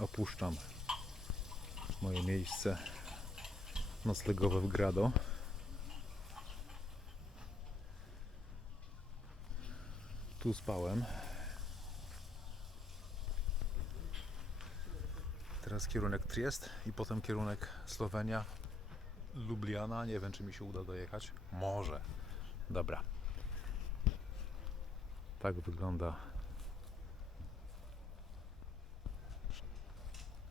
opuszczam moje miejsce noclegowe w Grado. Tu spałem. Teraz kierunek Triest i potem kierunek Słowenia, Lubliana. Nie wiem, czy mi się uda dojechać. Może. Dobra. Tak wygląda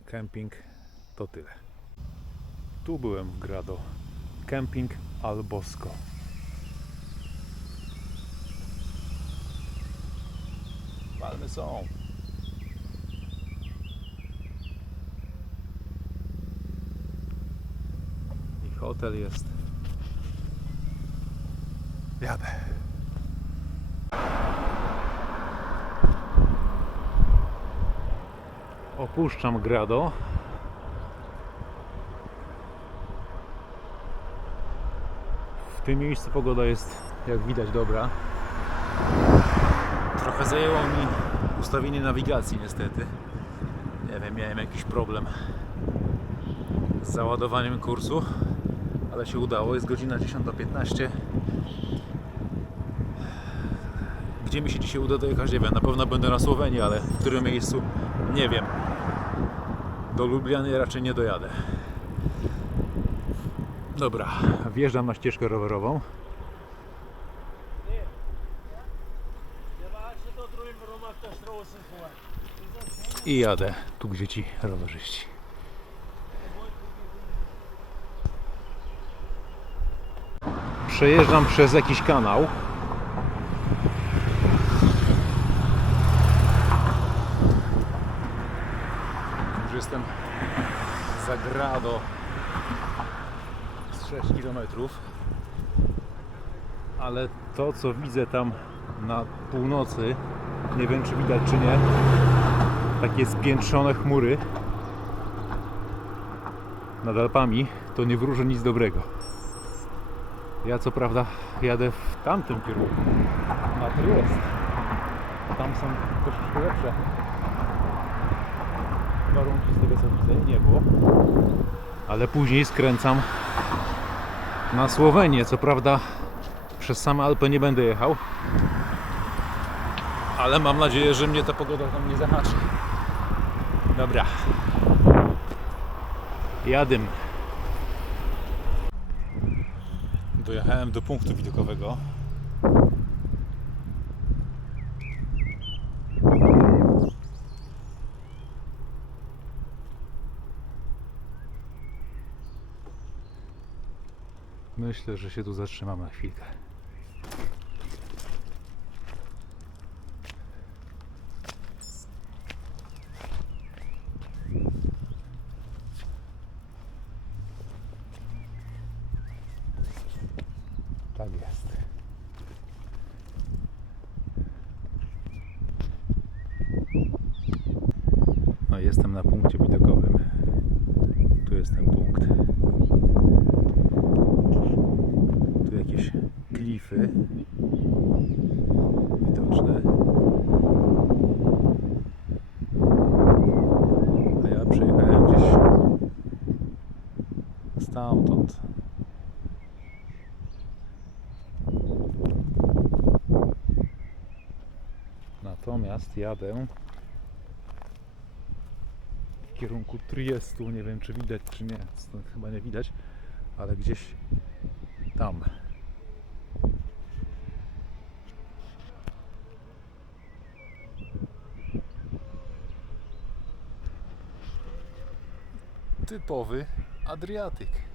kemping. To tyle. Tu byłem w Grado. Kemping Albosco. Palmy są. I hotel jest. Jadę. Opuszczam Grado. W tym miejscu pogoda jest, jak widać, dobra. Trochę zajęło mi ustawienie nawigacji, niestety. Nie wiem, miałem jakiś problem z załadowaniem kursu, ale się udało. Jest godzina 10.15. Gdzie mi się dzisiaj uda dojechać, nie wiem. Na pewno będę na Słowenii, ale w którym miejscu nie wiem. Do Lubliany raczej nie dojadę. Dobra, wjeżdżam na ścieżkę rowerową. I jadę tu, gdzie ci rowerzyści. Przejeżdżam przez jakiś kanał. Już jestem za Grado z 6 km. Ale to, co widzę tam na północy, nie wiem, czy widać, czy nie, takie spiętrzone chmury nad Alpami, to nie wróży nic dobrego. Ja co prawda jadę w tamtym kierunku, na Triest. Tam są troszeczkę lepsze warunki z tego co widzę, niebo. Ale później skręcam na Słowenię. Co prawda przez same Alpy nie będę jechał, ale mam nadzieję, że mnie ta pogoda tam nie zahaczy. Dobra. Jadym. Dojechałem do punktu widokowego. Myślę, że się tu zatrzymam na chwilkę. Tak jest. No jestem na punkcie widokowym. Tu jest punkt. Tu jakieś klify widoczne. A ja przyjechałem gdzieś stamtąd. Natomiast jadę w kierunku Triestu. Nie wiem, czy widać, czy nie. Stąd chyba nie widać, ale gdzieś tam. Typowy Adriatyk.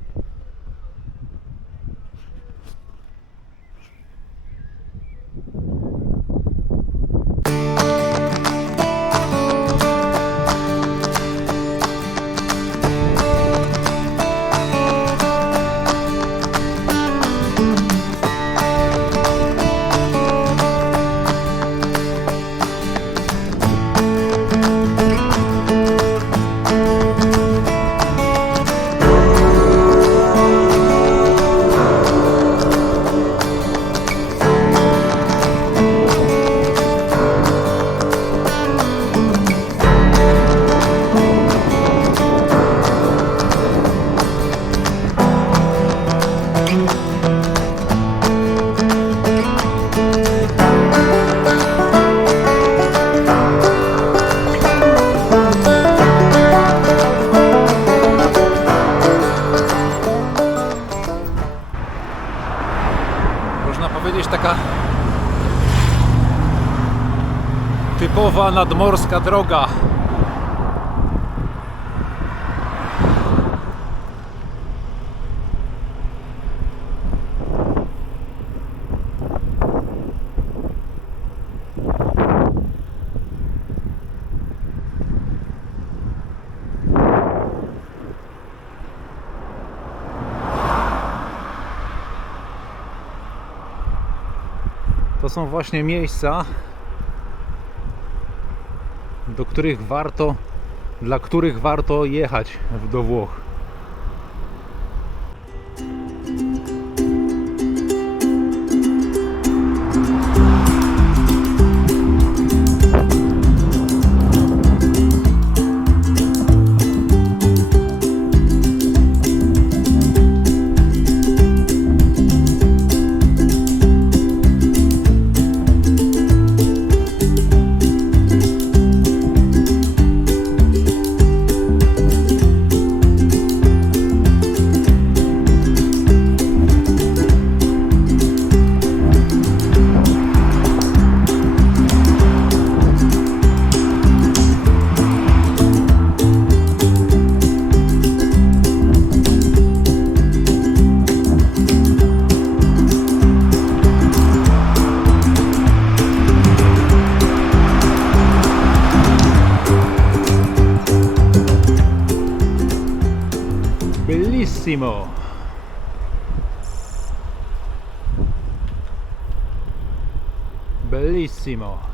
Nowa nadmorska droga. To są właśnie miejsca, do których warto, dla których warto jechać do Włoch. benissimo bellissimo.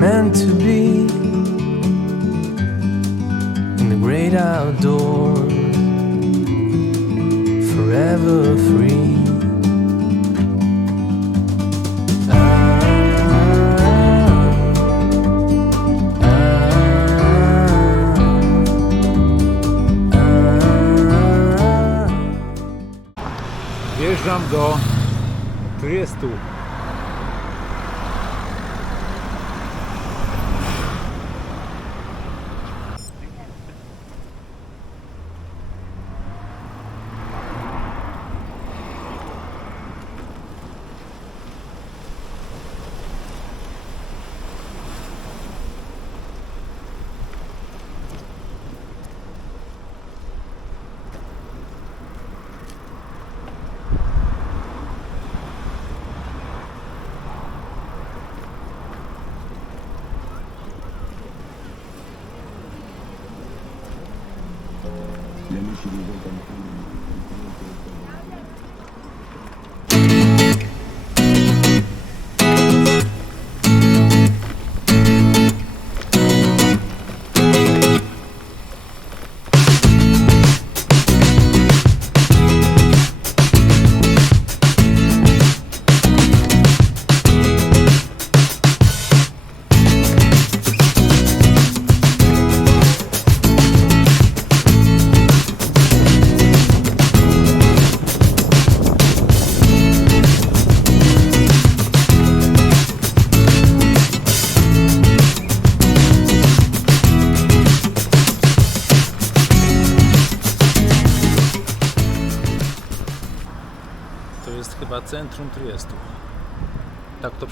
Meant to be in the great outdoors, forever free. Wjeżdżam do Triestu.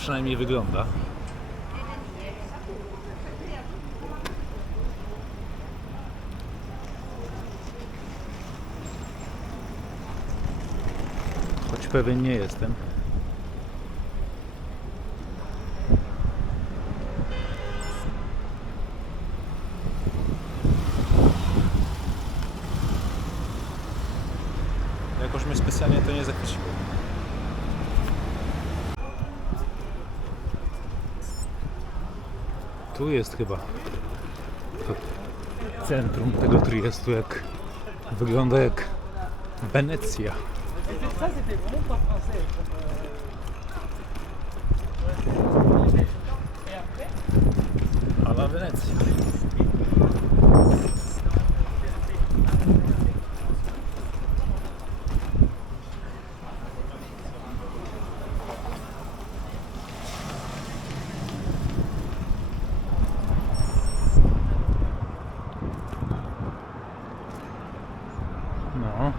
Przynajmniej wygląda. Choć pewien nie jestem. Jakoś mnie specjalnie to nie zachwyciło. Tu jest chyba to centrum tego Triestu, jak wygląda jak Wenecja. A la Wenecja. No.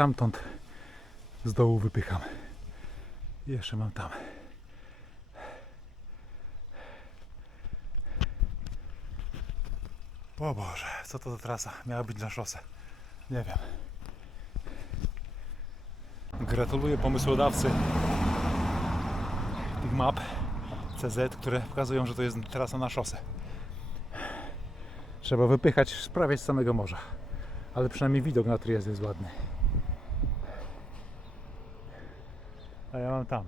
Stamtąd z dołu wypycham. Jeszcze mam tam. O Boże, co to za trasa? Miała być na szosę. Nie wiem. Gratuluję pomysłodawcy tych map CZ, które pokazują, że to jest trasa na szosę. Trzeba wypychać prawie z samego morza. Ale przynajmniej widok na Triest jest ładny. A ja mam tam.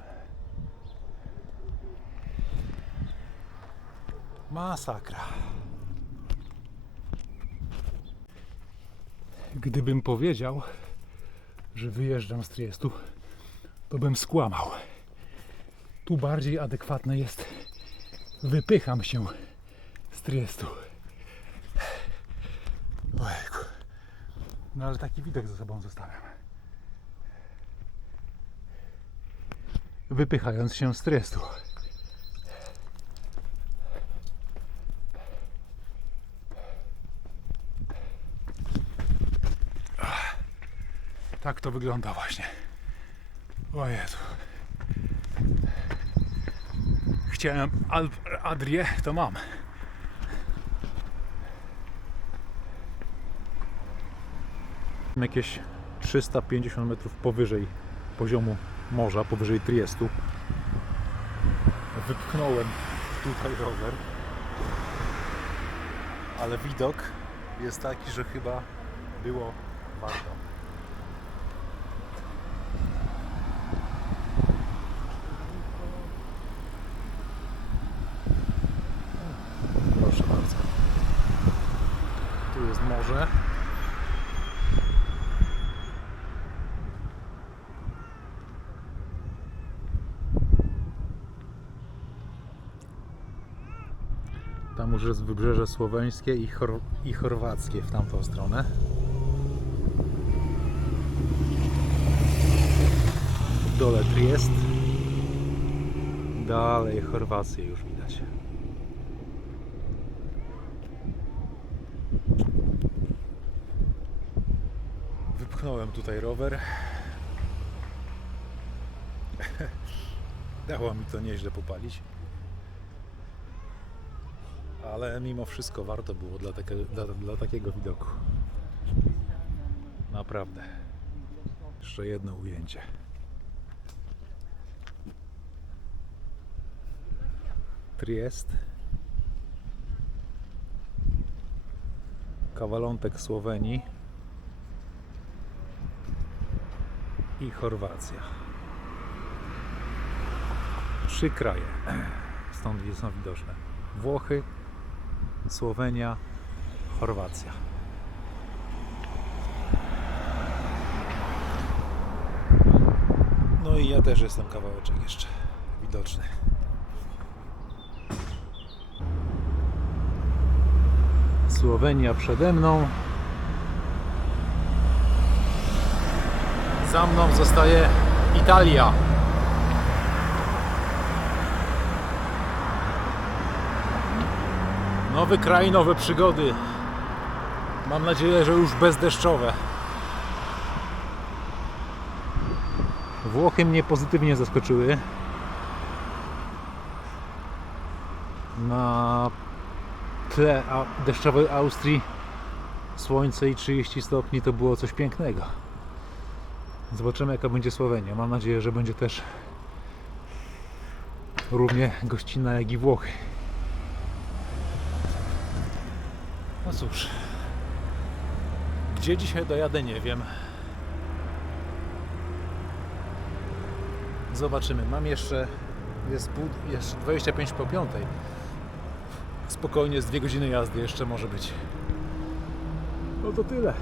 Masakra. Gdybym powiedział, że wyjeżdżam z Triestu, to bym skłamał. Tu bardziej adekwatne jest wypycham się z Triestu. Ojku. No ale taki widok za sobą zostawiam. Wypychając się z Triestu. Tak to wygląda właśnie. O Jezu. Chciałem Alp Adrię, to mam. Jakieś 350 metrów powyżej poziomu morza, powyżej Triestu. Wypchnąłem tutaj rower. Ale widok jest taki, że chyba było warto. Proszę bardzo. Tu jest morze. Jest wybrzeże słoweńskie i, chor i chorwackie w tamtą stronę. Dole Triest. Dalej Chorwację już widać. Wypchnąłem tutaj rower. Dało mi to nieźle popalić. Ale mimo wszystko warto było dla, takie, dla, dla takiego widoku. Naprawdę. Jeszcze jedno ujęcie. Triest. Kawalątek Słowenii. I Chorwacja. Trzy kraje. Stąd są widoczne. Włochy, Słowenia, Chorwacja. No i ja też jestem kawałeczek jeszcze widoczny. Słowenia przede mną. Za mną zostaje Italia. Nowy kraj, nowe przygody. Mam nadzieję, że już bezdeszczowe. Włochy mnie pozytywnie zaskoczyły. Na tle deszczowej Austrii słońce i 30 stopni to było coś pięknego. Zobaczymy jaka będzie Słowenia. Mam nadzieję, że będzie też równie gościnna jak i Włochy. No cóż, gdzie dzisiaj dojadę nie wiem. Zobaczymy. Mam jeszcze jest pół, jeszcze 25 po piątej. Spokojnie z dwie godziny jazdy jeszcze może być. No to tyle.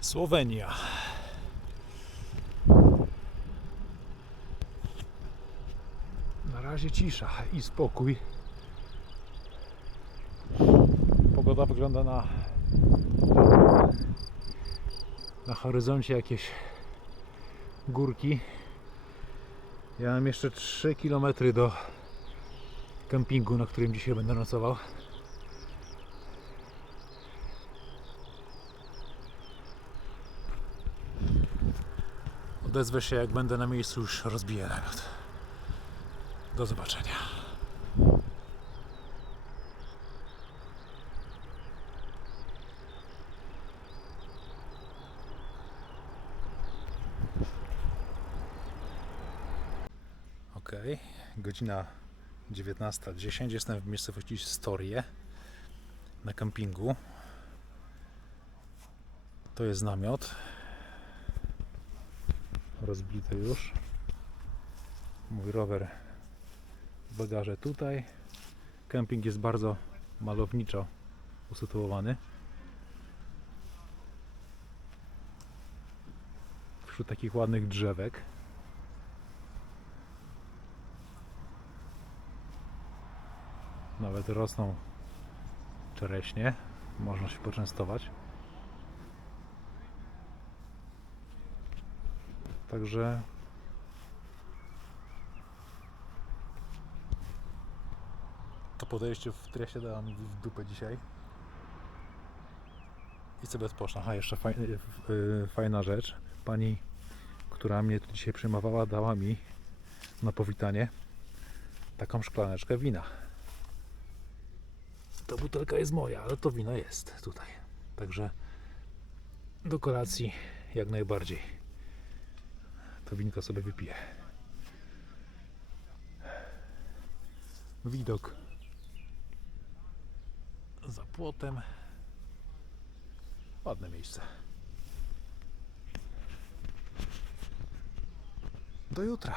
Słowenia. Na razie cisza i spokój. Pogoda wygląda na na horyzoncie jakieś górki. Ja mam jeszcze 3 km do kempingu, na którym dzisiaj będę nocował. Odezwę się jak będę na miejscu już rozbiję namiot. Do zobaczenia. Ok, godzina 19.10. Jestem w miejscowości Storie na kempingu. To jest namiot. Rozbity już. Mój rower bagaże tutaj. Kemping jest bardzo malowniczo usytuowany. Wśród takich ładnych drzewek. Nawet rosną czereśnie. Można się poczęstować. Także to podejście, w które się dałam w dupę dzisiaj. I sobie odpocznę. A jeszcze fajna, fajna rzecz. Pani, która mnie tu dzisiaj przyjmowała, dała mi na powitanie taką szklaneczkę wina. Ta butelka jest moja, ale to wino jest tutaj. Także do kolacji jak najbardziej. To winko sobie wypiję. Widok za płotem. Ładne miejsce. Do jutra.